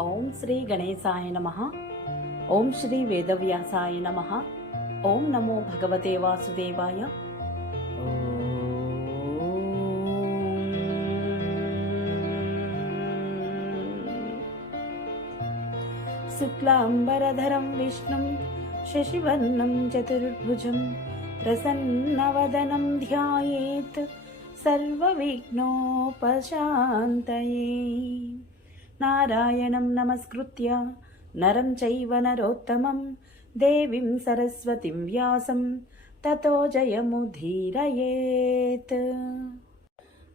ॐ श्री गणेशाय नमः। ॐ श्री वेदव्यासाय नमः। ॐ नमो भगवते वासुदेवाय। शुक्लाम्बरधरं विष्णुं शशिवर्णं चतुर्भुजं प्रसन्नवदनं ध्यायेत् सर्वविघ्नोपशान्तये। నారాయణం నమస్కృత్య. నరం చైవ నరోత్తమం. దేవీం సరస్వతిం వ్యాసం. తతో జయముధీరయేత్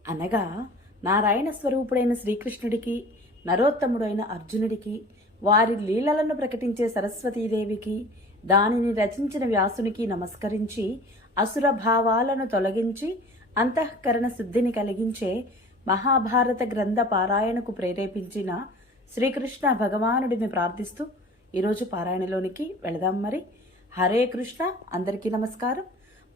అనగా నారాయణ స్వరూపుడైన శ్రీకృష్ణుడికి నరోత్తముడైన అర్జునుడికి వారి లీలలను ప్రకటించే సరస్వతీదేవికి దానిని రచించిన వ్యాసునికి నమస్కరించి అసుర భావాలను తొలగించి అంతఃకరణ శుద్ధిని కలిగించే మహాభారత గ్రంథ పారాయణకు ప్రేరేపించిన శ్రీకృష్ణ భగవానుడిని ప్రార్థిస్తూ ఈరోజు పారాయణలోనికి వెళదాం మరి. హరే కృష్ణ అందరికీ నమస్కారం.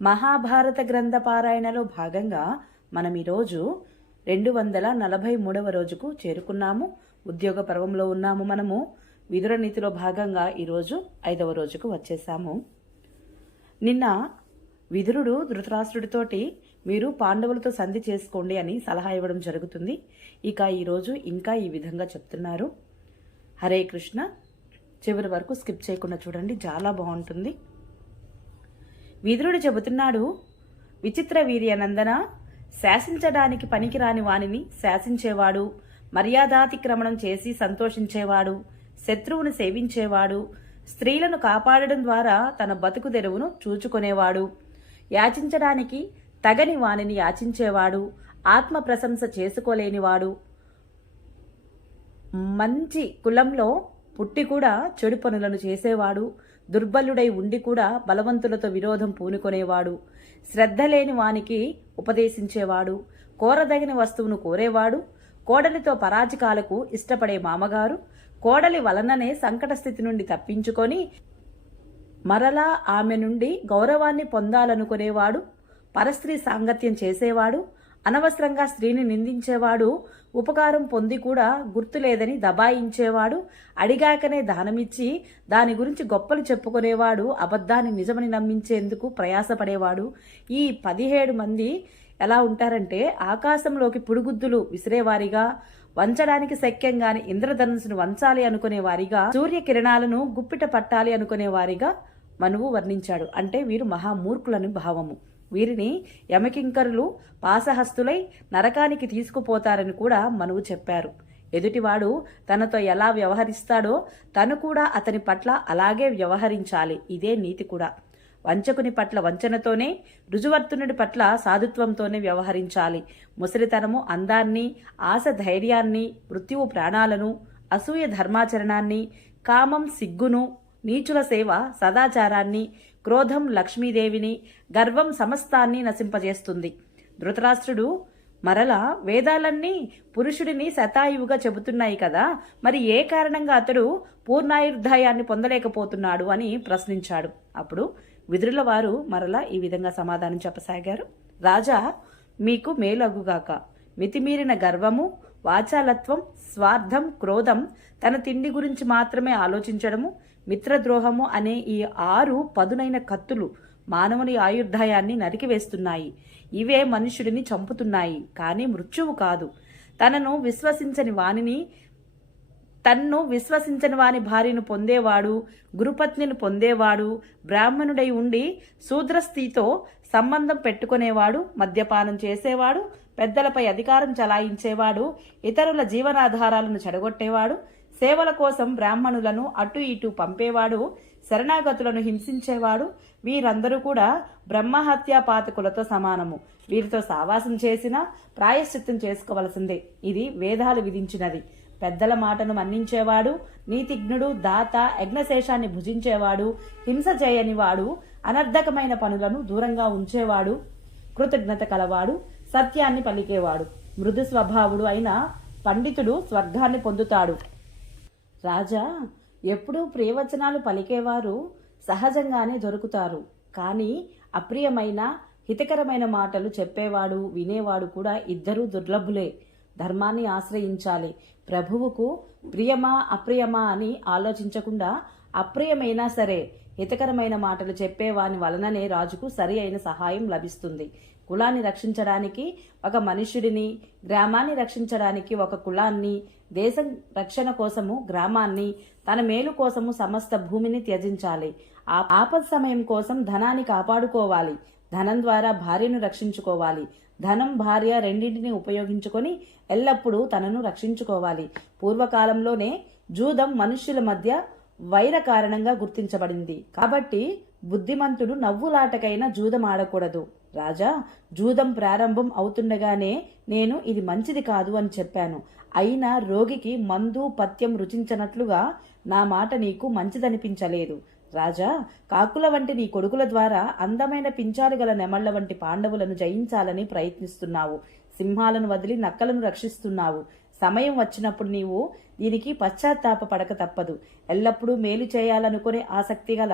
మహాభారత గ్రంథ పారాయణలో భాగంగా మనం ఈరోజు రెండు వందల నలభై మూడవ రోజుకు చేరుకున్నాము. ఉద్యోగ పర్వంలో ఉన్నాము మనము. విదుర నీతిలో భాగంగా ఈరోజు ఐదవ రోజుకు వచ్చేసాము. నిన్న విదురుడు ధృతరాష్ట్రుడితోటి మీరు పాండవులతో సంధి చేసుకోండి అని సలహా ఇవ్వడం జరుగుతుంది. ఇక ఈరోజు ఇంకా ఈ విధంగా చెప్తున్నారు. హరే కృష్ణ. చివరి వరకు స్కిప్ చేయకుండా చూడండి. చాలా బాగుంటుంది. విదురుడు చెబుతున్నాడు విచిత్ర వీర్యనందన శాసించడానికి పనికిరాని వానిని శాసించేవాడు మర్యాదాతిక్రమణం చేసి సంతోషించేవాడు శత్రువును సేవించేవాడు స్త్రీలను కాపాడడం ద్వారా తన బతుకు తెరువును చూచుకునేవాడు. యాచించడానికి తగని వానిని యాచించేవాడు ఆత్మ ప్రశంస చేసుకోలేనివాడు. మంచి కులంలో పుట్టి కూడా చెడు పనులను చేసేవాడు దుర్బలుడై ఉండి కూడా బలవంతులతో విరోధం పూనుకొనేవాడు శ్రద్ధ లేని వానికి ఉపదేశించేవాడు కోరదగిన వస్తువును కోరేవాడు కోడలితో పరాజకాలకు ఇష్టపడే మామగారు కోడలి వలననే సంకట స్థితి నుండి తప్పించుకొని మరలా ఆమె నుండి గౌరవాన్ని పొందాలనుకునేవాడు పరస్త్రీ సాంగత్యం చేసేవాడు అనవసరంగా స్త్రీని నిందించేవాడు ఉపకారం పొంది కూడా గుర్తులేదని దబాయించేవాడు అడిగాకనే దానమిచ్చి దాని గురించి గొప్పలు చెప్పుకునేవాడు అబద్ధాన్ని నిజమని నమ్మించేందుకు ప్రయాసపడేవాడు. ఈ పదిహేడు మంది ఎలా ఉంటారంటే ఆకాశంలోకి పుడుగుద్దులు విసిరేవారిగా వంచడానికి శక్యంగాని ఇంద్రధనుసును వంచాలి అనుకునే వారిగా సూర్యకిరణాలను గుప్పిట పట్టాలి అనుకునే వారిగా మనువు వర్ణించాడు. అంటే వీరు మహామూర్ఖులని భావము. వీరిని యమకింకరులు పాసహస్తులై నరకానికి తీసుకుపోతారని కూడా మనువు చెప్పారు. ఎదుటివాడు తనతో ఎలా వ్యవహరిస్తాడో తను కూడా అతని పట్ల అలాగే వ్యవహరించాలి. ఇదే నీతి కూడా. వంచకుని పట్ల వంచనతోనే రుజువర్తునుడి పట్ల సాధుత్వంతోనే వ్యవహరించాలి. ముసలితనము అందాన్ని ఆశ ధైర్యాన్ని మృత్యువు ప్రాణాలను అసూయ ధర్మాచరణాన్ని కామం సిగ్గును నీచుల సేవ సదాచారాన్ని క్రోధం లక్ష్మీదేవిని గర్వం సమస్తాన్ని నశింపజేస్తుంది. ధృతరాష్ట్రుడు మరల వేదాలన్నీ పురుషుడిని శతాయువుగా చెబుతున్నాయి కదా మరి ఏ కారణంగా అతడు పూర్ణాయుర్ధాయాన్ని పొందలేకపోతున్నాడు అని ప్రశ్నించాడు. అప్పుడు విదురుల వారు మరలా ఈ విధంగా సమాధానం చెప్పసాగారు. రాజా మీకు మేలగుగాక. మితిమీరిన గర్వము వాచాలత్వం స్వార్థం క్రోధం తన తిండి గురించి మాత్రమే ఆలోచించడము మిత్రద్రోహము అనే ఈ ఆరు పదునైన కత్తులు మానవుని ఆయుర్దాయాన్ని నరికివేస్తున్నాయి. ఇవే మనుష్యుడిని చంపుతున్నాయి. కానీ మృత్యువు కాదు. తనను విశ్వసించని వానిని తన్ను విశ్వసించని వాని భార్యను పొందేవాడు గురుపత్నిని పొందేవాడు బ్రాహ్మణుడై ఉండి శూద్రస్థితితో సంబంధం పెట్టుకునేవాడు మద్యపానం చేసేవాడు పెద్దలపై అధికారం చలాయించేవాడు ఇతరుల జీవనాధారాలను చెడగొట్టేవాడు సేవల కోసం బ్రాహ్మణులను అటు ఇటు పంపేవాడు శరణాగతులను హింసించేవాడు. వీరందరూ కూడా బ్రహ్మహత్యా పాతకులతో సమానము. వీరితో సావాసం చేసినా ప్రాయశ్చిత్తం చేసుకోవలసిందే. ఇది వేదాలు విధించినది. పెద్దల మాటను మన్నించేవాడు నీతిజ్ఞుడు దాత యజ్ఞశేషాన్ని భుజించేవాడు హింస చేయనివాడు అనర్ధకమైన పనులను దూరంగా ఉంచేవాడు కృతజ్ఞత కలవాడు సత్యాన్ని పలికేవాడు. మృదు స్వభావుడు అయిన పండితుడు స్వర్గాన్ని పొందుతాడు. రాజా ఎప్పుడూ ప్రియవచనాలు పలికేవారు సహజంగానే దొరుకుతారు. కానీ అప్రియమైన హితకరమైన మాటలు చెప్పేవాడు వినేవాడు కూడా ఇద్దరూ దుర్లభులే. ధర్మాన్ని ఆశ్రయించాలి. ప్రభువుకు ప్రియమా అప్రియమా అని ఆలోచించకుండా అప్రియమైనా సరే హితకరమైన మాటలు చెప్పేవాని వలననే రాజుకు సరి అయిన సహాయం లభిస్తుంది. కులాన్ని రక్షించడానికి ఒక మనుష్యుడిని గ్రామాన్ని రక్షించడానికి ఒక కులాన్ని దేశం రక్షణ కోసము గ్రామాన్ని తన మేలు కోసము సమస్త భూమిని త్యజించాలి. ఆ ఆపద సమయం కోసం ధనాన్ని కాపాడుకోవాలి. ధనం ద్వారా భార్యను రక్షించుకోవాలి. ధనం భార్య రెండింటిని ఉపయోగించుకొని ఎల్లప్పుడూ తనను రక్షించుకోవాలి. పూర్వకాలంలోనే జూదం మనుష్యుల మధ్య వైర కారణంగా గుర్తించబడింది. కాబట్టి బుద్ధిమంతుడు నవ్వులాటకైన జూదం ఆడకూడదు. రాజా జూదం ప్రారంభం అవుతుండగానే నేను ఇది మంచిది కాదు అని చెప్పాను. అయినా రోగికి మందు పత్యం రుచించనట్లుగా నా మాట నీకు మంచిదనిపించలేదు. రాజా కాకుల వంటి నీ కొడుకుల ద్వారా అందమైన పించాలు గల నెమళ్ళ వంటి పాండవులను జయించాలని ప్రయత్నిస్తున్నావు. సింహాలను వదిలి నక్కలను రక్షిస్తున్నావు. సమయం వచ్చినప్పుడు నీవు దీనికి పశ్చాత్తాప పడక తప్పదు. ఎల్లప్పుడూ మేలు చేయాలనుకునే ఆసక్తి గల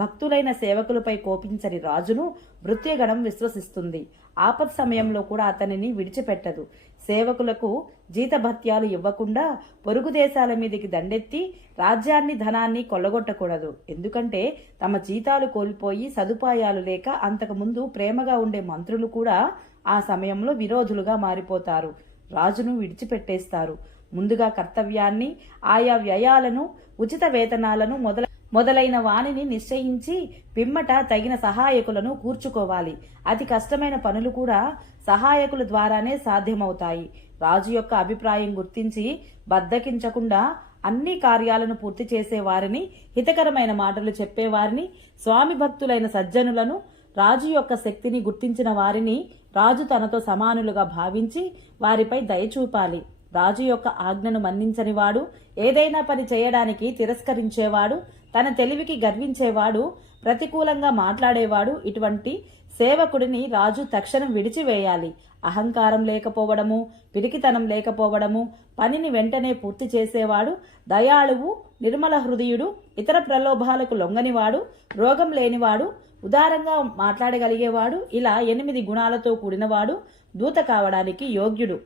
భక్తులైన సేవకులపై కోపించని రాజును భృత్యగణం విశ్వసిస్తుంది. ఆపత్ సమయంలో కూడా అతనిని విడిచిపెట్టదు. సేవకులకు జీతభత్యాలు ఇవ్వకుండా పొరుగు దేశాల మీదకి దండెత్తి రాజ్యాన్ని ధనాన్ని కొల్లగొట్టకూడదు. ఎందుకంటే తమ జీతాలు కోల్పోయి సదుపాయాలు లేక అంతకుముందు ప్రేమగా ఉండే మంత్రులు కూడా ఆ సమయంలో విరోధులుగా మారిపోతారు. రాజును విడిచిపెట్టేస్తారు. ముందుగా కర్తవ్యాన్ని ఆయా వ్యయాలను ఉచిత వేతనాలను మొదల మొదలైన వాణిని నిశ్చయించి పిమ్మట తగిన సహాయకులను కూర్చుకోవాలి. అతి కష్టమైన పనులు కూడా సహాయకుల ద్వారానే సాధ్యమవుతాయి. రాజు యొక్క అభిప్రాయం గుర్తించి బద్దకించకుండా అన్ని కార్యాలను పూర్తి చేసే వారిని హితకరమైన మాటలు చెప్పేవారిని స్వామి భక్తులైన సజ్జనులను రాజు యొక్క శక్తిని గుర్తించిన వారిని రాజు తనతో సమానులుగా భావించి వారిపై దయ చూపాలి. రాజు యొక్క ఆజ్ఞను మన్నించని వాడు ఏదైనా పని చేయడానికి తిరస్కరించేవాడు తన తెలివికి గర్వించేవాడు ప్రతికూలంగా మాట్లాడేవాడు ఇటువంటి సేవకుడిని రాజు తక్షణం విడిచివేయాలి. అహంకారం లేకపోవడము పిరికితనం లేకపోవడము పనిని వెంటనే పూర్తి చేసేవాడు దయాళువు నిర్మల హృదయుడు ఇతర ప్రలోభాలకు లొంగనివాడు రోగం లేనివాడు ఉదారంగా మాట్లాడగలిగేవాడు ఇలా ఎనిమిది గుణాలతో కూడినవాడు దూత కావడానికి యోగ్యుడు.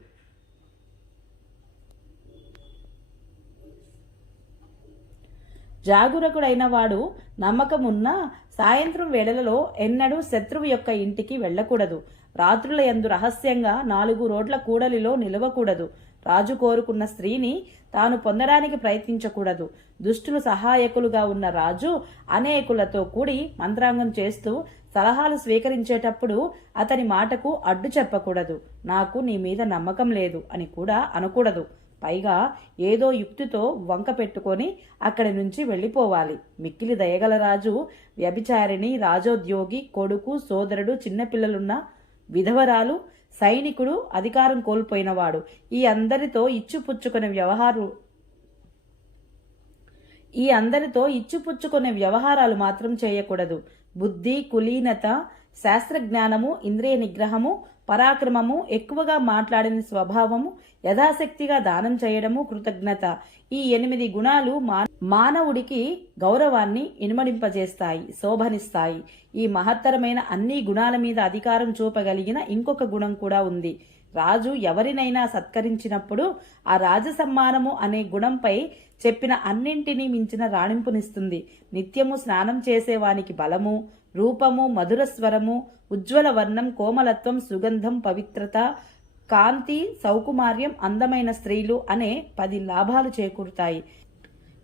జాగురకుడైన వాడు నమ్మకమున్న సాయంత్రం వేళలలో ఎన్నడూ శత్రువు యొక్క ఇంటికి వెళ్ళకూడదు. రాత్రుల యందు రహస్యంగా నాలుగు రోడ్ల కూడలిలో నిలవకూడదు. రాజు కోరుకున్న స్త్రీని తాను పొందడానికి ప్రయత్నించకూడదు. దుష్టులు సహాయకులుగా ఉన్న రాజు అనేకులతో కూడి మంత్రాంగం చేస్తూ సలహాలు స్వీకరించేటప్పుడు అతని మాటకు అడ్డు చెప్పకూడదు. నాకు నీ మీద నమ్మకం లేదు అని కూడా అనకూడదు. పైగా ఏదో యుక్తితో వంక పెట్టుకొని అక్కడి నుంచి వెళ్ళిపోవాలి. మిక్కిలి దయగల రాజు వ్యభిచారిణి రాజోద్యోగి కొడుకు సోదరుడు చిన్నపిల్లలున్న విధవరాలు సైనికుడు అధికారం కోల్పోయినవాడు. ఈ అందరితో ఇచ్చిపుచ్చుకునే వ్యవహారు ఈ అందరితో ఇచ్చిపుచ్చుకునే వ్యవహారాలు మాత్రం చేయకూడదు. బుద్ధి కులీనత శాస్త్రజ్ఞానము ఇంద్రియ నిగ్రహము పరాక్రమము ఎక్కువగా మాట్లాడిన స్వభావము యథాశక్తిగా దానం చేయడము కృతజ్ఞత. ఈ ఎనిమిది గుణాలు మా- మానవుడికి గౌరవాన్ని ఇనుమడింపజేస్తాయి శోభనిస్తాయి. ఈ మహత్తరమైన అన్ని గుణాల మీద అధికారం చూపగలిగిన ఇంకొక గుణం కూడా ఉంది. రాజు ఎవరినైనా సత్కరించినప్పుడు ఆ రాజ సమ్మానము అనే గుణంపై చెప్పిన అన్నింటినీ మించిన రాణింపునిస్తుంది. నిత్యము స్నానం చేసేవానికి బలము రూపము మధుర స్వరము ఉజ్వల వర్ణం కోమలత్వం సుగంధం పవిత్రత కాంతి సౌకుమార్యం అందమైన స్త్రీలు అనే పది లాభాలు చేకూరుతాయి.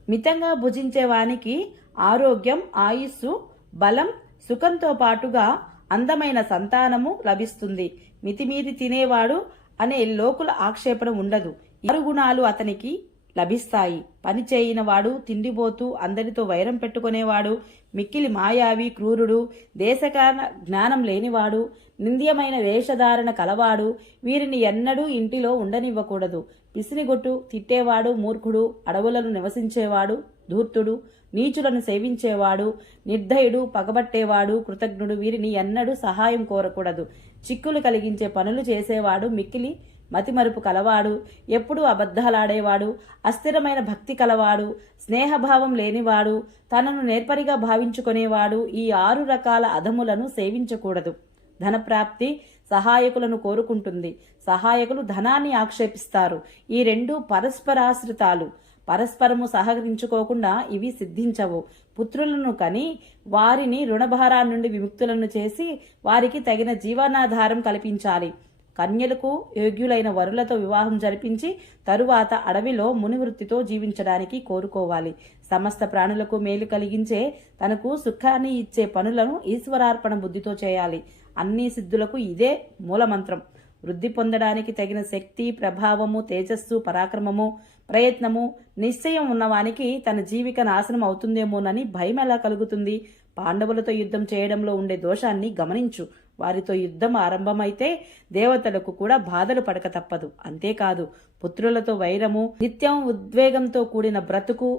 మితంగా భుజించే వానికి ఆరోగ్యం ఆయుస్సు బలం సుఖంతో పాటుగా అందమైన సంతానము లభిస్తుంది. మితిమీరి తినేవాడు అనే లోకుల ఆక్షేపణ ఉండదు. ఇరు గుణాలు అతనికి లభిస్తాయి. పని చేయనివాడు తిండిపోతూ అందరితో వైరం పెట్టుకునేవాడు. మిక్కిలి మాయావి క్రూరుడు. దేశకారణ జ్ఞానం లేనివాడు. నింద్యమైన వేషధారణ కలవాడు. వీరిని ఎన్నడూ ఇంటిలో ఉండనివ్వకూడదు. పిసినిగొట్టు తిట్టేవాడు మూర్ఖుడు. అడవులను నివసించేవాడు ధూర్తుడు. నీచులను సేవించేవాడు. నిర్దయుడు పగబట్టేవాడు కృతజ్ఞుడు. వీరిని ఎన్నడూ సహాయం కోరకూడదు. చిక్కులు కలిగించే పనులు చేసేవాడు మిక్కిలి మతిమరుపు కలవాడు ఎప్పుడూ అబద్ధాలాడేవాడు అస్థిరమైన భక్తి కలవాడు స్నేహభావం లేనివాడు తనను నేర్పరిగా భావించుకునేవాడు ఈ ఆరు రకాల అధములను సేవించకూడదు. ధనప్రాప్తి సహాయకులను కోరుకుంటుంది. సహాయకులు ధనాన్ని ఆక్షేపిస్తారు. ఈ రెండు పరస్పరాశ్రితాలు. పరస్పరము సహకరించుకోకుండా ఇవి సిద్ధించవు. పుత్రులను కని వారిని రుణభారా నుండి విముక్తులను చేసి వారికి తగిన జీవనాధారం కల్పించాలి. కన్యలకు యోగ్యులైన వరులతో వివాహం జరిపించి తరువాత అడవిలో మునివృత్తితో జీవించడానికి కోరుకోవాలి. సమస్త ప్రాణులకు మేలు కలిగించే తనకు సుఖాన్ని ఇచ్చే పనులను ఈశ్వరార్పణ బుద్ధితో చేయాలి. అన్ని సిద్ధులకు ఇదే మూలమంత్రం. వృద్ధి పొందడానికి తగిన శక్తి ప్రభావము తేజస్సు పరాక్రమము ప్రయత్నము నిశ్చయం ఉన్నవానికి తన జీవిక నాశనం అవుతుందేమోనని భయం ఎలా కలుగుతుంది. పాండవులతో యుద్ధం చేయడంలో ఉండే దోషాన్ని గమనించు. వారితో యుద్ధం ఆరంభమైతే దేవతలకు కూడా బాధలు పడక తప్పదు. అంతేకాదు పుత్రులతో వైరము నిత్యం ఉద్వేగంతో కూడిన బ్రతుకు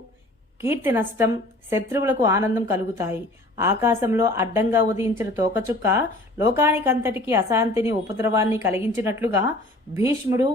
కీర్తి నష్టం శత్రువులకు ఆనందం కలుగుతాయి. ఆకాశంలో అడ్డంగా ఉదయించిన తోకచుక్క లోకానికంతటికీ అశాంతిని ఉపద్రవాన్ని కలిగించినట్లుగా భీష్ముడు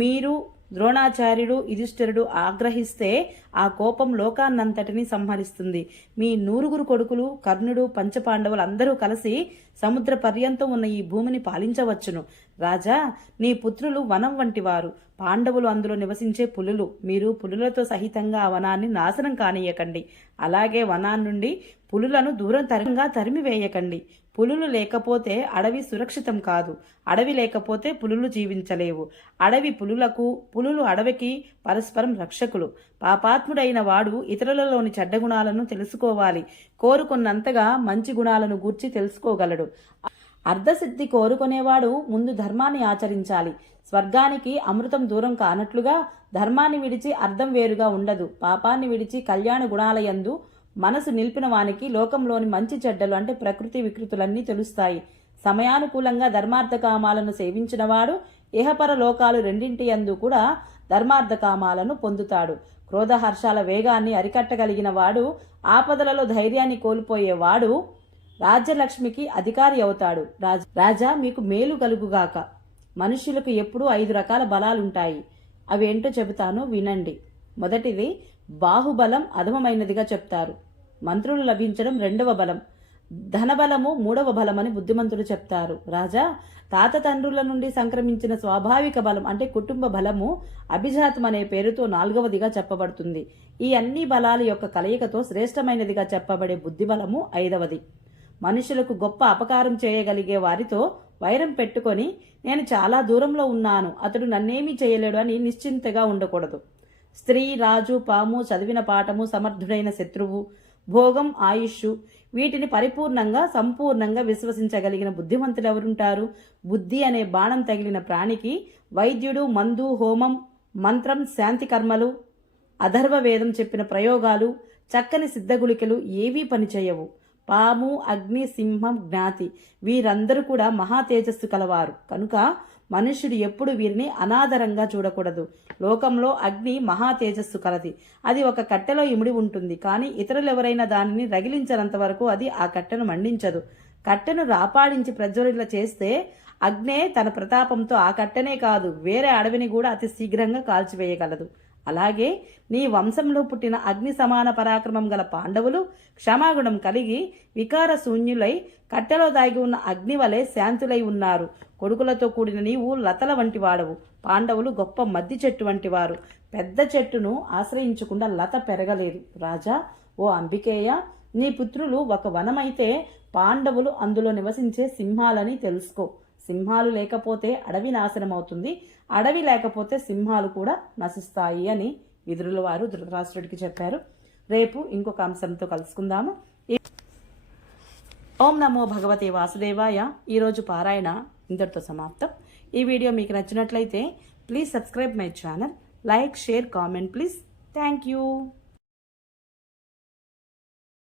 మీరు ద్రోణాచార్యుడు యుధిష్ఠిరుడు ఆగ్రహిస్తే ఆ కోపం లోకాన్నంతటిని సంహరిస్తుంది. మీ నూరుగురు కొడుకులు కర్ణుడు పంచపాండవులు అందరూ కలిసి సముద్ర పర్యంతం ఉన్న ఈ భూమిని పాలించవచ్చును. రాజా నీ పుత్రులు వనం వంటివారు. పాండవులు అందులో నివసించే పులులు. మీరు పులులతో సహితంగా ఆ వనాన్ని నాశనం కానియకండి. అలాగే వనాన్ని నుండి పులులను దూరం తరంగా తరిమివేయకండి. పులులు లేకపోతే అడవి సురక్షితం కాదు. అడవి లేకపోతే పులులు జీవించలేవు. అడవి పులులకు పులులు అడవికి పరస్పరం రక్షకులు. పాపాత్ముడైన వాడు ఇతరులలోని చెడ్డ గుణాలను తెలుసుకోవాలి. కోరుకున్నంతగా మంచి గుణాలను గూర్చి తెలుసుకోగలడు. అర్ధసిద్ధి కోరుకునేవాడు ముందు ధర్మాన్ని ఆచరించాలి. స్వర్గానికి అమృతం దూరం కానట్లుగా ధర్మాన్ని విడిచి అర్థం వేరుగా ఉండదు. పాపాన్ని విడిచి కళ్యాణ గుణాలయందు మనసు నిలిపిన వానికి లోకంలోని మంచి చెడ్డలు అంటే ప్రకృతి వికృతులన్నీ తెలుస్తాయి. సమయానుకూలంగా ధర్మార్థ కామాలను సేవించినవాడు ఇహపర లోకాలు రెండింటి అందు కూడా ధర్మార్థ కామాలను పొందుతాడు. క్రోధహర్షాల వేగాన్ని అరికట్టగలిగిన వాడు ఆపదలలో ధైర్యాన్ని కోల్పోయేవాడు రాజ్యలక్ష్మికి అధికారి అవుతాడు. రాజ రాజా మీకు మేలు కలుగుగాక. మనుష్యులకు ఎప్పుడూ ఐదు రకాల బలాలుంటాయి. అవి ఏంటో చెబుతాను వినండి. మొదటిది బాహుబలం అధమమైనదిగా చెప్తారు. మంత్రులు లభించడం రెండవ బలం. ధనబలము మూడవ బలమని బుద్ధిమంతులు చెప్తారు. రాజా తాత తండ్రుల నుండి సంక్రమించిన స్వాభావిక బలం అంటే కుటుంబ బలము అభిజాతం అనే పేరుతో నాలుగవదిగా చెప్పబడుతుంది. ఈ అన్ని బలాల యొక్క కలయికతో శ్రేష్టమైనదిగా చెప్పబడే బుద్ధి బలము ఐదవది. మనుషులకు గొప్ప అపకారం చేయగలిగే వారితో వైరం పెట్టుకొని నేను చాలా దూరంలో ఉన్నాను. అతడు నన్నేమీ చేయలేడు అని నిశ్చింతగా ఉండకూడదు. స్త్రీ రాజు పాము చదివిన పాఠము సమర్థుడైన శత్రువు భోగం ఆయుష్ వీటిని పరిపూర్ణంగా సంపూర్ణంగా విశ్వసించగలిగిన బుద్ధిమంతులు ఎవరుంటారు బుద్ధి అనే బాణం తగిలిన ప్రాణికి వైద్యుడు మందు హోమం మంత్రం శాంతి కర్మలు అధర్వ వేదం చెప్పిన ప్రయోగాలు చక్కని సిద్ధగుళికలు ఏవీ పనిచేయవు పాము అగ్ని సింహం జ్ఞాతి వీరందరూ కూడా మహా తేజస్సు కలవారు. కనుక మనుష్యుడు ఎప్పుడు వీరిని అనాదరంగా చూడకూడదు. లోకంలో అగ్ని మహా తేజస్సు కలది. అది ఒక కట్టెలో ఇమిడి ఉంటుంది. కానీ ఇతరులు ఎవరైనా దానిని రగిలించనంత వరకు అది ఆ కట్టెను మండించదు. కట్టెను రాపాడించి ప్రజ్వలిల చేస్తే అగ్నే తన ప్రతాపంతో ఆ కట్టెనే కాదు వేరే అడవిని కూడా అతి శీఘ్రంగా కాల్చివేయగలదు. అలాగే నీ వంశంలో పుట్టిన అగ్ని సమాన పరాక్రమం గల పాండవులు క్షమాగుణం కలిగి వికార శూన్యులై కట్టెలో దాగి ఉన్న అగ్ని వలె శాంతులై ఉన్నారు. కొడుకులతో కూడిన నీవు లతల వంటి వాడవు. పాండవులు గొప్ప మద్ది చెట్టు వంటి వారు. పెద్ద చెట్టును ఆశ్రయించకుండా లత పెరగలేదు. రాజా ఓ అంబికేయ నీ పుత్రులు ఒక వనమైతే పాండవులు అందులో నివసించే సింహాలని తెలుసుకో. సింహాలు లేకపోతే అడవి నాశనం అవుతుంది అడవి లేకపోతే సింహాలు కూడా నశిస్తాయి అని విదురుల వారు ధృతరాష్ట్రుడికి చెప్పారు. రేపు ఇంకొక అంశంతో కలుసుకుందాము. ఓం నమో భగవతే వాసుదేవాయ. ఈరోజు పారాయణ ఇంతటితో సమాప్తం. ఈ వీడియో మీకు నచ్చినట్లయితే please subscribe my channel. Like share comment please. Thank you.